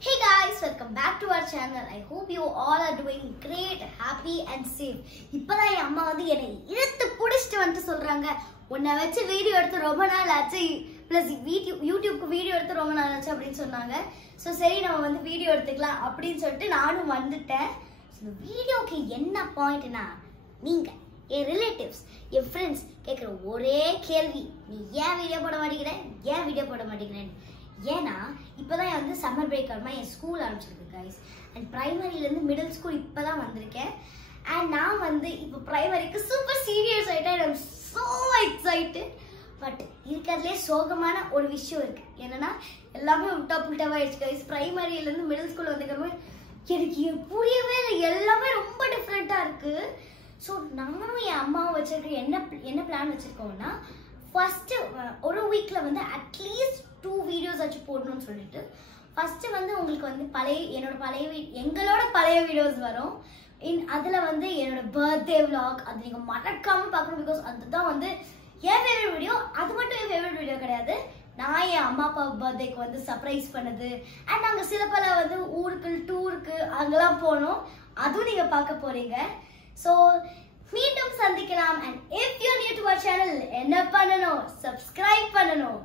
Hey guys, welcome back to our channel. I hope you all are doing great, happy and safe. இப்பதான் என் அம்மா வந்து என்னை இழுத்து புடிச்சிட்டு வந்து சொல்றாங்க, உன்னை வச்சு வீடியோ எடுத்து ரொம்ப நாள் ஆச்சு, பிளஸ் யூடியூப்க்கு வீடியோ எடுத்து ரொம்ப நாள் ஆச்சு அப்படின்னு சொன்னாங்க. ஸோ சரி நம்ம வந்து வீடியோ எடுத்துக்கலாம் அப்படின்னு சொல்லிட்டு நானும் வந்துட்டேன். இந்த வீடியோக்கு என்ன பாயிண்ட்னா, நீங்க என் ரிலேட்டிவ்ஸ் என் ஃப்ரெண்ட்ஸ் கேட்குற ஒரே கேள்வி, நீ ஏன் வீடியோ போட மாட்டேங்கிறேன். ஏன்னா இப்போதான் வந்து சம்மர் பிரேக் ஆகுமா, என் ஸ்கூல் ஆரம்பிச்சிருக்கு கைஸ். அண்ட் ப்ரைமரியிலேருந்து மிடில் ஸ்கூல் இப்போ தான் வந்திருக்கேன். அண்ட் நான் வந்து இப்போ ப்ரைமரிக்கு சூப்பர் சீரியஸ் ஆகிட்டேன். I'm so excited. பட் இருக்கிறதுலே சோகமான ஒரு விஷயம் இருக்கு. என்னன்னா எல்லாமே புட்டாவாயிடுச்சு கைஸ். ப்ரைமரியிலேருந்து மிடில் ஸ்கூல் வந்துக்கிறப்ப எனக்கு புரியவே இல்லை, எல்லாமே ரொம்ப டிஃப்ரெண்ட்டாக இருக்கு. ஸோ நானும் என் அம்மாவை வச்சிருக்க என்ன பிளான் வச்சிருக்கோம்னா, ஃபர்ஸ்ட் ஒரு வீக்ல வந்து அட்லீஸ்ட் 2 வீடியோஸ் ஆச்சு போடணும்னு சொல்லிட்டு, ஃபர்ஸ்ட் வந்து உங்களுக்கு வந்து எங்களோட பழைய வீடியோஸ் வரும். அதுல வந்து என்னோட பர்த்டே விலாக், அது நீங்க மறக்காம பார்க்கணும். பிகாஸ் அதுதான் வந்து என் ஃபேவரட் வீடியோ. அது மட்டும் என் ஃபேவரட் வீடியோ கிடையாது, நான் என் அம்மா அப்பா பர்த்டேக்கு வந்து சர்ப்ரைஸ் பண்ணது. அண்ட் நாங்க சில பல வந்து ஊருக்கு டூருக்கு அங்கெல்லாம் போனோம், அதுவும் நீங்க பார்க்க போறீங்க. ஸோ மீண்டும் சந்திக்கலாம். And if you're new to our channel, என்ன பண்ணணும், சப்ஸ்கிரைப் பண்ணணும்.